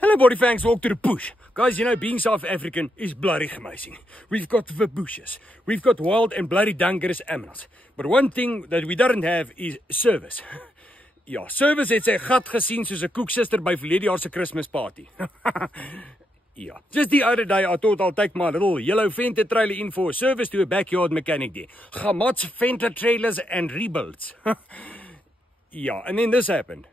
Hello, Body Fangs, walk to the push. Guys, you know, being South African is bloody amazing. We've got the bushes. We've got wild and bloody dangerous animals. But one thing that we don't have is service. Ja, service het sy gat gesien soos 'n koeksuster by verlede jaar se Christmas party. Yeah, just the other day I thought I'll take my little yellow Venter trailer in for a service to a backyard mechanic there. Gamats Venter trailers and rebuilds. Yeah, and then this happened.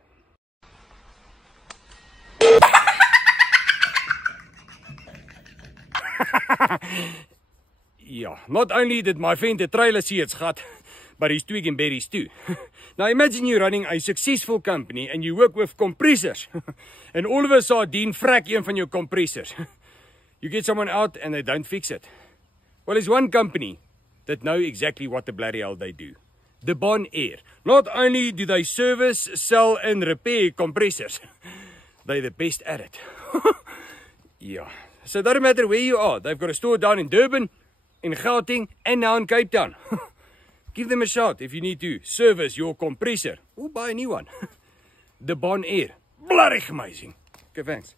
Yeah, not only did my Venter trailer see its gat, but he's twigging berries too. Now imagine you're running a successful company and you work with compressors. And all of a sudden, vrak een van jou compressors. You get someone out and they don't fix it. Well, there's one company that know exactly what the bloody hell they do. The Bon Air. Not only do they service, sell and repair compressors, they're the best at it. Yeah. So it doesn't matter where you are. They've got a store down in Durban, in Gauteng, and now in Cape Town. Give them a shout if you need to service your compressor or buy a new one. The Bon Air. Bloody amazing. Okay, thanks.